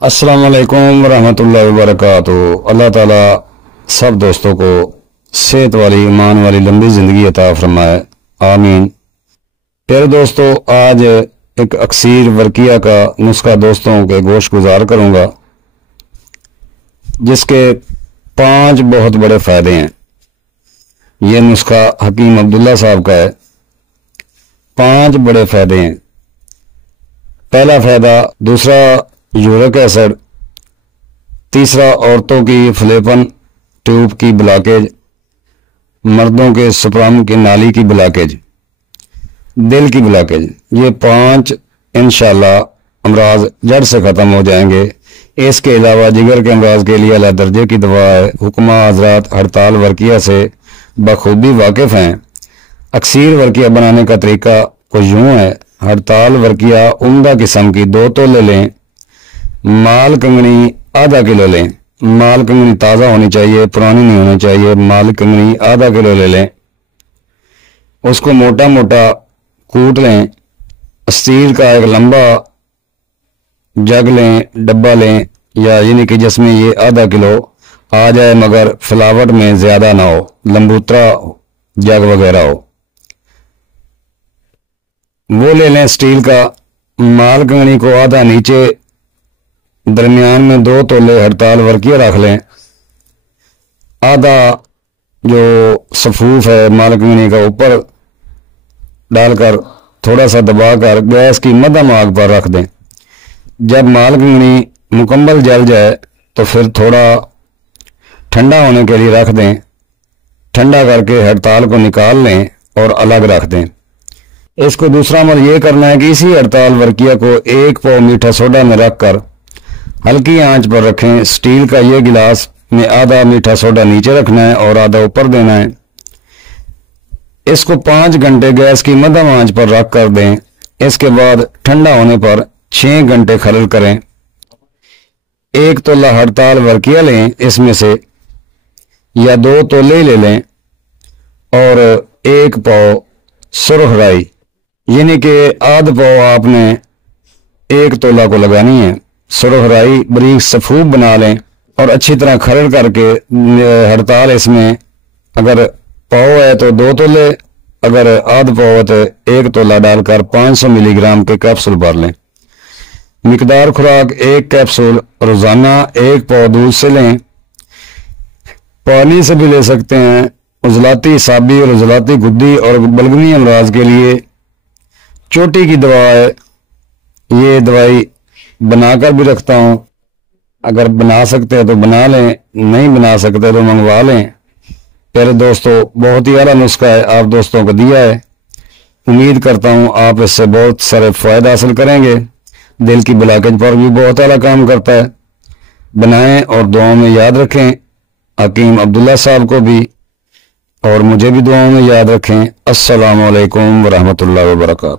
अस्सलाम वालेकुम रहमतुल्लाहि व बरकातुहू। अल्लाह ताला सब दोस्तों को सेहत वाली ईमान वाली लंबी ज़िंदगी अता फरमाए, आमीन। प्यारे दोस्तों, आज एक अक्सीर वर्किया का नुस्खा दोस्तों के गोश गुजार करूँगा, जिसके 5 बहुत बड़े फ़ायदे हैं। ये नुस्खा हकीम अब्दुल्ला साहब का है। 5 बड़े फ़ायदे हैं। पहला फ़ायदा, दूसरा यूरिक एसिड, तीसरा औरतों की फ्लेपन ट्यूब की ब्लॉकेज, मर्दों के स्पर्म की नाली की ब्लॉकेज, दिल की ब्लॉकेज। ये 5 इंशाल्लाह अमराज जड़ से ख़त्म हो जाएंगे। इसके अलावा जिगर के अमराज के लिए अला दर्जे की दवा है। हुक्मा हजरात हड़ताल वर्किया से बखूबी वाकिफ़ हैं। अक्सीर वर्किया बनाने का तरीका कुछ यूँ है। हड़ताल वर्किया उम्दा किस्म की 2 तोले लें। माल कंगनी आधा किलो लें। माल कंगनी ताज़ा होनी चाहिए, पुरानी नहीं होनी चाहिए। माल कंगनी आधा किलो ले लें। उसको मोटा मोटा कूट लें। स्टील का एक लंबा जग लें, डब्बा लें, या यानी कि जिसमें ये आधा किलो आ जाए मगर फिलावट में ज़्यादा ना हो, लंबूतरा जग वगैरह हो, वो ले लें स्टील का। माल कंगनी को आधा नीचे, दरमियान में 2 तोले हड़ताल वर्किया रख लें। आधा जो सफूफ है माल कंगनी का ऊपर डालकर थोड़ा सा दबाकर गैस की मध्यम आग पर रख दें। जब माल कंगनी मुकम्मल जल जाए तो फिर थोड़ा ठंडा होने के लिए रख दें। ठंडा करके हड़ताल को निकाल लें और अलग रख दें। इसको दूसरा अमल ये करना है कि इसी हड़ताल वर्किया को 1 पाव मीठा सोडा में रखकर हल्की आंच पर रखें। स्टील का ये गिलास में आधा मीठा सोडा नीचे रखना है और आधा ऊपर देना है। इसको 5 घंटे गैस की मध्यम आंच पर रख कर दें। इसके बाद ठंडा होने पर 6 घंटे खलल करें। 1 तोला हड़ताल वर्किया लें इसमें से, या 2 तोले ले लें, और 1 पाव सुरख राई, यानी कि आध पाव आपने 1 तोला को लगानी है। सुरख राई बारीक सफूफ बना लें और अच्छी तरह खरड़ करके हड़ताल इसमें अगर पाव है तो 2 तोले, अगर आध पाव है तो 1 तोला डालकर 500 मिलीग्राम के कैप्सूल भर लें। मिकदार खुराक 1 कैप्सूल रोजाना 1 पाव दूध से लें। पानी से भी ले सकते हैं। उजलाती साबी और उजलाती गुद्दी और बलगमी अमराज के लिए चोटी की दवा है। ये दवाई बनाकर भी रखता हूँ। अगर बना सकते हैं तो बना लें, नहीं बना सकते तो मंगवा लें। प्यारे दोस्तों, बहुत ही आला नुस्खा है, आप दोस्तों को दिया है। उम्मीद करता हूँ आप इससे बहुत सारे फ़ायदा हासिल करेंगे। दिल की ब्लॉकेज पर भी बहुत आला काम करता है। बनाएं और दुआओं में याद रखें। हकीम अब्दुल्ला साहब को भी और मुझे भी दुआओं में याद रखें। अस्सलामु अलैकुम व रहमतुल्लाहि व बरकातुहू।